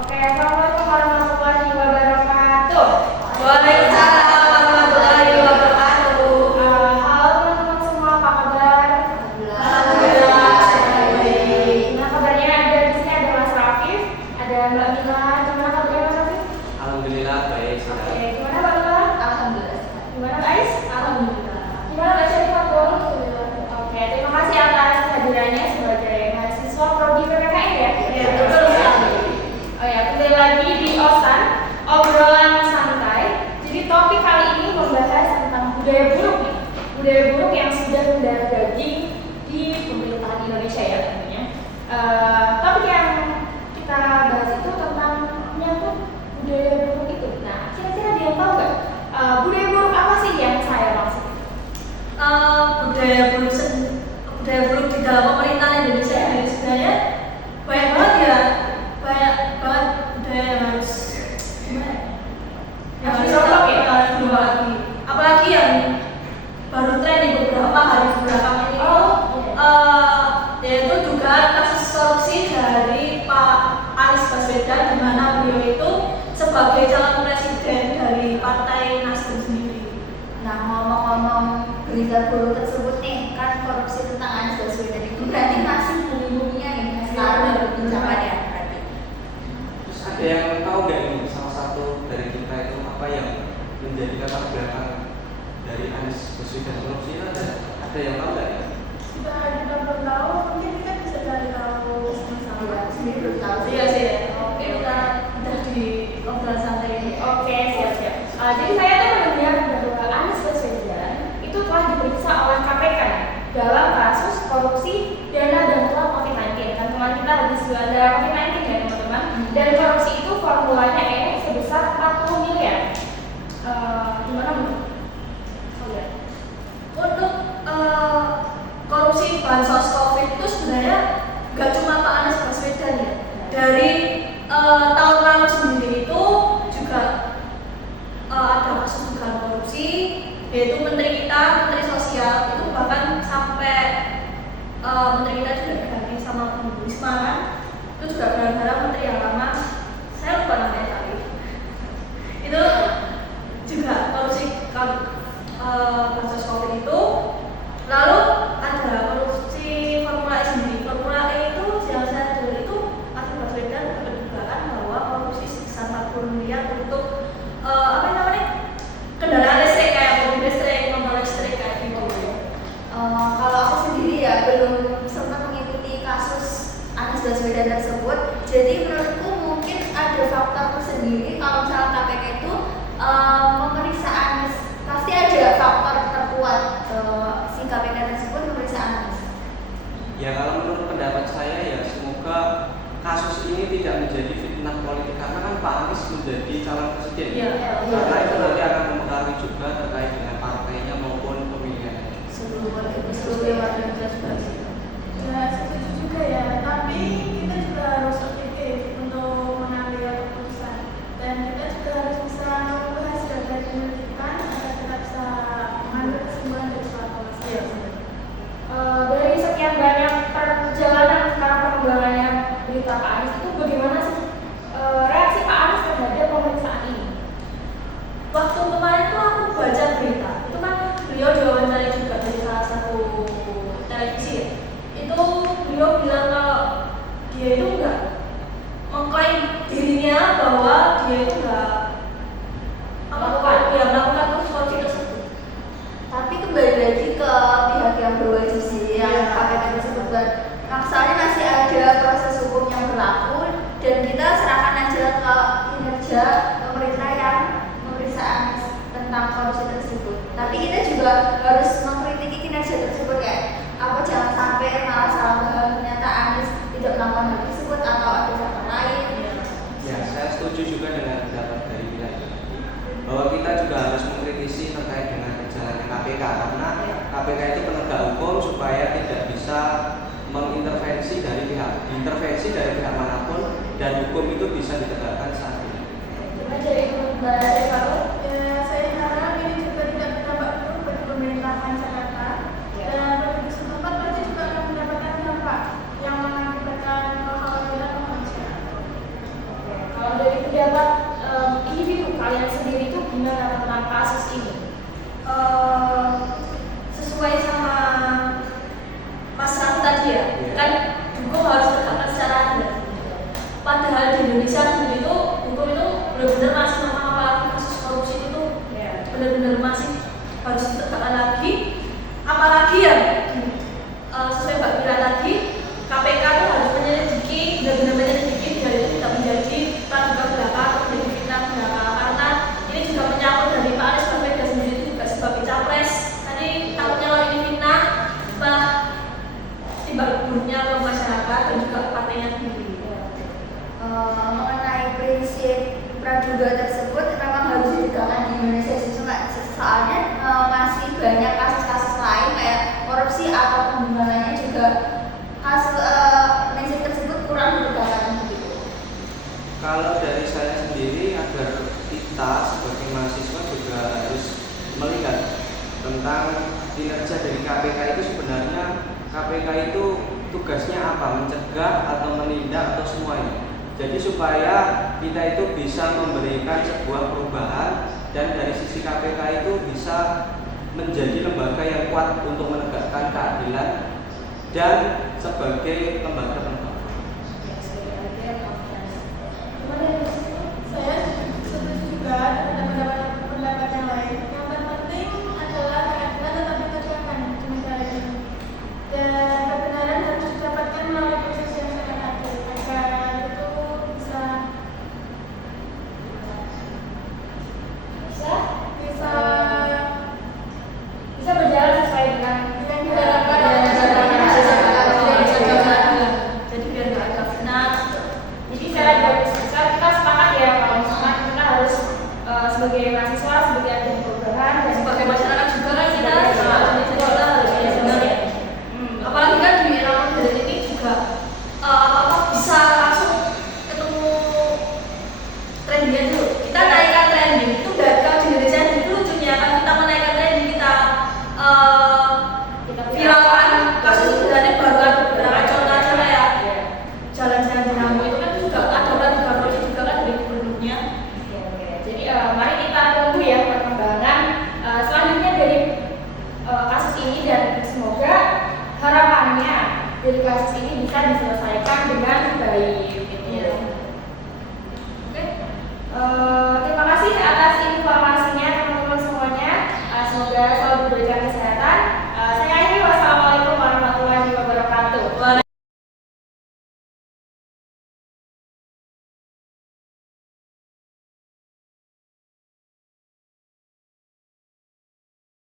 Oke, assalamualaikum warahmatullahi wabarakatuh. Waalaikumsalam warahmatullahi wabarakatuh. Halo teman-teman semua, apa kabar? Alhamdulillah. Nah, kabarnya ada di sini ada Mas Rafif, ada Mbak Mila. Gimana kabarnya Mas Rafif? Alhamdulillah baik. Oke, gimana Mbak Mila? Alhamdulillah. Gimana Mbak Ais? Alhamdulillah. Gimana Mbak Syarifah? Oke, terima kasih atas kehadirannya sebagai mahasiswa prodi PPKN ya. Iya, betul sekali. Oh ya, kembali lagi di OSAN, obrolan santai. Jadi topik kali ini membahas tentang budaya buruk nih. Budaya buruk yang sudah mendarah daging di pemerintahan Indonesia ya tentunya. Topik yang kita bahas itu tentang menyangkut budaya buruk itu. Nah, kira-kira dia tahu nggak budaya buruk apa sih yang saya maksud? Budaya buruk di dalam pemerintahan Indonesia ini sebenarnya banyak banget ya, banyak banget budaya yang harus gimana ya? Yang harus Dicontoh ya? kita coba lagi. Apalagi yang baru tren di beberapa hari belakangan ini, yaitu dugaan kasus korupsi dari Pak Anies Baswedan, di mana beliau itu sebagai calon presiden dari Partai Nasdem sendiri. Nah, ngomong-ngomong berita buruk tersebut nih, kan korupsi tentang Anies Baswedan itu berarti masih bumi-buminya nih, masih ada perbincangan ya berarti. Terus ada yang tahu nggak ini salah satu dari kita itu apa yang menjadi latar belakang dari Anies Baswedan korupsi itu ada yang tahu nggak ya? Kita belum tahu, mungkin kita bisa cari tahu sama-sama. Iya, aku sendiri belum tahu. Iya sih, oke kita udah di obrolan santai ini. Oke, siap-siap. Jadi saya tuh mendengar bahwa Anies Baswedan itu telah diperiksa oleh KPK dalam kasus korupsi dana bantuan COVID-19. Kan teman kita habis belanja COVID-19 ya teman-teman. Dan korupsi itu formulanya sebesar 40 miliar. Gimana menurut? Oh ya. Untuk korupsi bansos COVID itu sebenarnya nggak cuma Pak Anies Baswedan ya. Dari tahun lalu sendiri itu juga ada kasus dugaan korupsi, yaitu Menteri Sosial itu bahkan sampai Menteri kita juga diganti sama Bu Risma kan. Itu juga gara-gara Menteri yang lama, saya lupa namanya tapi itu juga korupsi bansos COVID itu. Lalu ada korupsi Formula E sendiri. Formula E itu yang saya dengar itu Anies Baswedan berdugaan bahwa korupsi sebesar 40 miliar untuk kendaraan listrik kayak mobil listrik, motor listrik kayak gitu. Kalau aku sendiri ya belum sempat mengikuti kasus Anies Baswedan tersebut. Jadi menurutku mungkin ada faktor tersendiri kalau misalnya KPK itu memeriksa Anies. Pasti ada faktor terkuat si KPK tersebut memeriksa Anies. Ya kalau menurut pendapat saya ya semoga kasus ini tidak menjadi fitnah politik karena kan Pak Anies menjadi calon presiden. Iya. Karena itu nanti akan mempengaruhi juga terkait dengan partainya maupun pemilihan. Sebelum warga Ya, setuju juga ya, tapi kita juga harus objektif untuk mengambil keputusan dan kita juga harus bisa mengubah hasil dari penyelidikan agar kita bisa mengambil kesimpulan dari suatu masalah. Dari sekian banyak perjalanan sekarang perkembangannya berita Pak Anies itu bagaimana sih reaksi Pak Anies terhadap pemeriksaan ini? Waktu kemarin tuh aku baca berita, itu kan beliau diwawancarai juga dari salah satu televisi ya. Itu beliau bilang kalau dia itu enggak mengklaim dirinya bahwa dia itu enggak melakukan korupsi tersebut. Tapi kembali lagi ke pihak yang berwajib sih yang KPK tersebut buat masalahnya masih ada proses hukum yang berlaku dan kita serahkan aja ke kinerja pemerintah yang memeriksa Anies tentang korupsi tersebut. Tapi kita juga harus mengkritiki kinerja tersebut ya. Apa jangan sampai malah salah paham ternyata Anies tidak melakukan hal tersebut atau ada faktor lain. Ya saya setuju juga dengan pendapat dari Bila bahwa kita juga harus mengkritisi terkait dengan berjalannya KPK karena KPK itu penegak hukum supaya tidak bisa mengintervensi dari pihak manapun dan hukum itu bisa ditegakkan saat ini. Coba dari Mbak Syarifah. Ya, saya harap ini juga tidak berdampak buruk bagi pemerintahan Jakarta dan penduduk setempat pasti juga akan mendapatkan dampak yang mengakibatkan kekhawatiran masyarakat. pendapat individu kalian sendiri itu gimana tentang kasus ini? Sesuai sama Mas Raffi tadi ya, Iya. kan hukum harus tegakkan secara adil. Padahal di Indonesia sendiri itu hukum itu benar-benar masih memang apalagi kasus korupsi itu tuh benar-benar masih harus ditegakkan lagi. Apalagi ya sesuai Mbak Mira tadi, KPK itu harus menyelidiki, benar-benar menyelidiki biar itu tidak menjadi praduga belaka atau menjadi fitnah belaka, karena ini juga menyangkut dari Pak Anies Baswedan sendiri itu juga sebagai capres. Tadi takutnya kalau ini fitnah malah timbal buruknya ke masyarakat dan juga partainya sendiri. Mengenai prinsip praduga tersebut memang harus ditegakkan di Indonesia sih, soalnya masih banyak kasus-kasus lain kayak korupsi atau pembunuhannya juga kasus prinsip tersebut kurang ditegakkan begitu. Kalau dari saya sendiri, agar kita sebagai mahasiswa juga harus melihat tentang kinerja dari KPK itu. Sebenarnya KPK itu tugasnya apa? Mencegah atau menindak atau semuanya. Jadi supaya kita itu bisa memberikan sebuah perubahan dan dari sisi KPK itu bisa menjadi lembaga yang kuat untuk menegakkan keadilan dan sebagai lembaga penegak. Saya setuju juga dengan pendapat yang lain. Yang terpenting adalah keadilan tetap ditegakkan di negara ini. Dan kebenaran harus didapatkan melalui proses yang sangat adil agar itu bisa berjalan sesuai dengan yang diharapkan oleh Jadi biar nggak ada fitnah. Jadi secara garis besar kita sepakat ya kalau misalkan kita harus sebagai mahasiswa